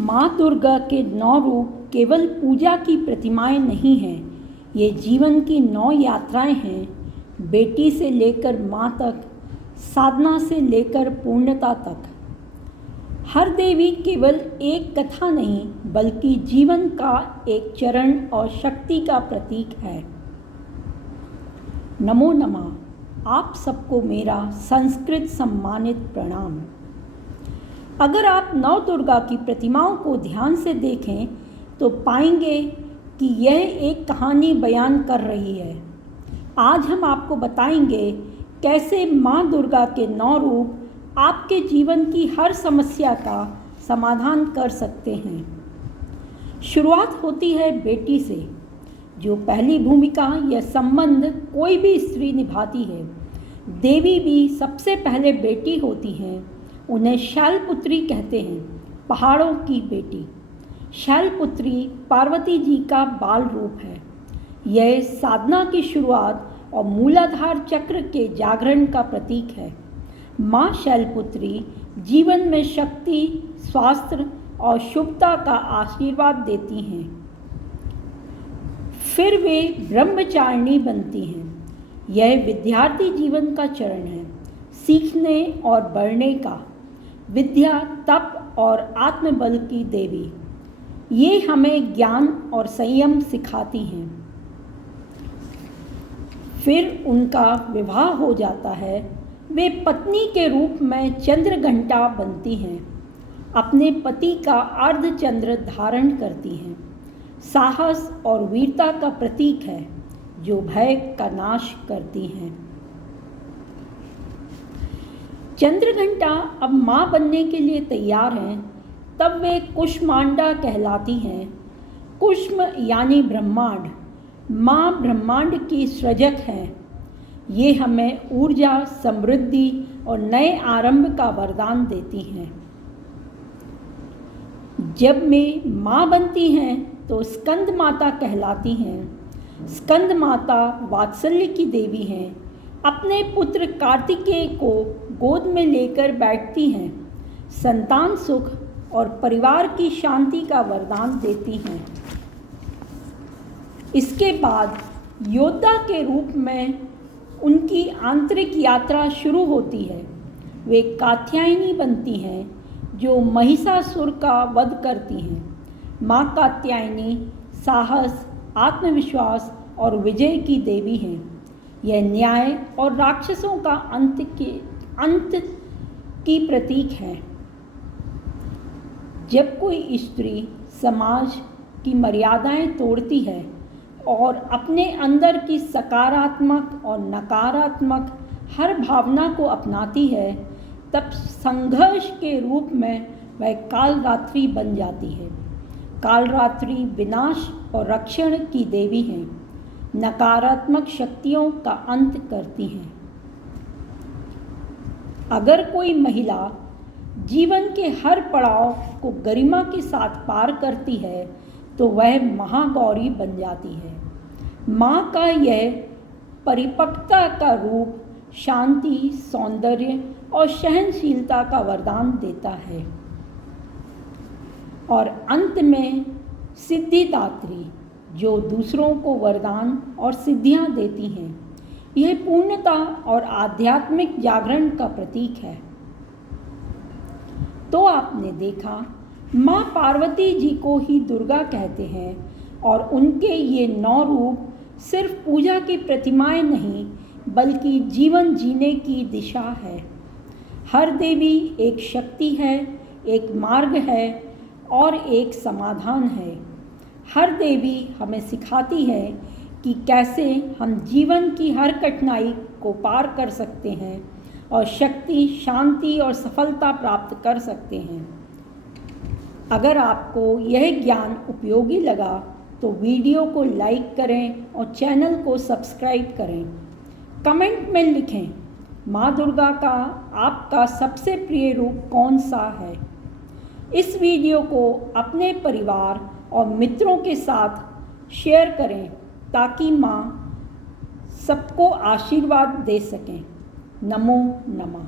माँ दुर्गा के 9 रूप केवल पूजा की प्रतिमाएं नहीं हैं, ये जीवन की 9 यात्राएं हैं। बेटी से लेकर माँ तक, साधना से लेकर पूर्णता तक। हर देवी केवल एक कथा नहीं, बल्कि जीवन का एक चरण और शक्ति का प्रतीक है। नमो नमः। आप सबको मेरा संस्कृत सम्मानित प्रणाम। अगर आप नौ दुर्गा की प्रतिमाओं को ध्यान से देखें तो पाएंगे कि यह एक कहानी बयान कर रही है। आज हम आपको बताएंगे कैसे माँ दुर्गा के 9 रूप आपके जीवन की हर समस्या का समाधान कर सकते हैं। शुरुआत होती है बेटी से, जो पहली भूमिका या संबंध कोई भी स्त्री निभाती है। देवी भी सबसे पहले बेटी होती हैं। उन्हें शैलपुत्री कहते हैं, पहाड़ों की बेटी। शैलपुत्री पार्वती जी का बाल रूप है। यह साधना की शुरुआत और मूलाधार चक्र के जागरण का प्रतीक है। माँ शैलपुत्री जीवन में शक्ति, स्वास्थ्य और शुभता का आशीर्वाद देती हैं। फिर वे ब्रह्मचारिणी बनती हैं। यह विद्यार्थी जीवन का चरण है, सीखने और बढ़ने का। विद्या, तप और आत्मबल की देवी। ये हमें ज्ञान और संयम सिखाती हैं। फिर उनका विवाह हो जाता है। वे पत्नी के रूप में चंद्रघंटा बनती हैं। अपने पति का अर्धचंद्र धारण करती हैं। साहस और वीरता का प्रतीक है, जो भय का नाश करती हैं। चंद्रघंटा अब माँ बनने के लिए तैयार हैं। तब वे कुष्मांडा कहलाती हैं। कुष्म यानी ब्रह्मांड। माँ ब्रह्मांड की सृजक हैं। ये हमें ऊर्जा, समृद्धि और नए आरंभ का वरदान देती हैं। जब वे माँ बनती हैं तो स्कंद माता कहलाती हैं। स्कंद माता वात्सल्य की देवी हैं। अपने पुत्र कार्तिकेय को गोद में लेकर बैठती हैं। संतान सुख और परिवार की शांति का वरदान देती हैं। इसके बाद योद्धा के रूप में उनकी आंतरिक यात्रा शुरू होती है। वे कात्यायनी बनती हैं, जो महिषासुर का वध करती हैं। माँ कात्यायनी साहस, आत्मविश्वास और विजय की देवी हैं। यह न्याय और राक्षसों का अंत की प्रतीक है। जब कोई स्त्री समाज की मर्यादाएं तोड़ती है और अपने अंदर की सकारात्मक और नकारात्मक हर भावना को अपनाती है, तब संघर्ष के रूप में वह कालरात्रि बन जाती है। कालरात्रि विनाश और रक्षण की देवी हैं। नकारात्मक शक्तियों का अंत करती हैं। अगर कोई महिला जीवन के हर पड़ाव को गरिमा के साथ पार करती है तो वह महागौरी बन जाती है। माँ का यह परिपक्वता का रूप शांति, सौंदर्य और सहनशीलता का वरदान देता है। और अंत में सिद्धिदात्री, जो दूसरों को वरदान और सिद्धियाँ देती हैं। यह पूर्णता और आध्यात्मिक जागरण का प्रतीक है। तो आपने देखा, माँ पार्वती जी को ही दुर्गा कहते हैं और उनके ये 9 रूप सिर्फ पूजा की प्रतिमाएं नहीं, बल्कि जीवन जीने की दिशा है। हर देवी एक शक्ति है, एक मार्ग है और एक समाधान है। हर देवी हमें सिखाती है कि कैसे हम जीवन की हर कठिनाई को पार कर सकते हैं और शक्ति, शांति और सफलता प्राप्त कर सकते हैं। अगर आपको यह ज्ञान उपयोगी लगा तो वीडियो को लाइक करें और चैनल को सब्सक्राइब करें। कमेंट में लिखें, माँ दुर्गा का आपका सबसे प्रिय रूप कौन सा है। इस वीडियो को अपने परिवार और मित्रों के साथ शेयर करें ताकि माँ सबको आशीर्वाद दे सकें। नमो नमः।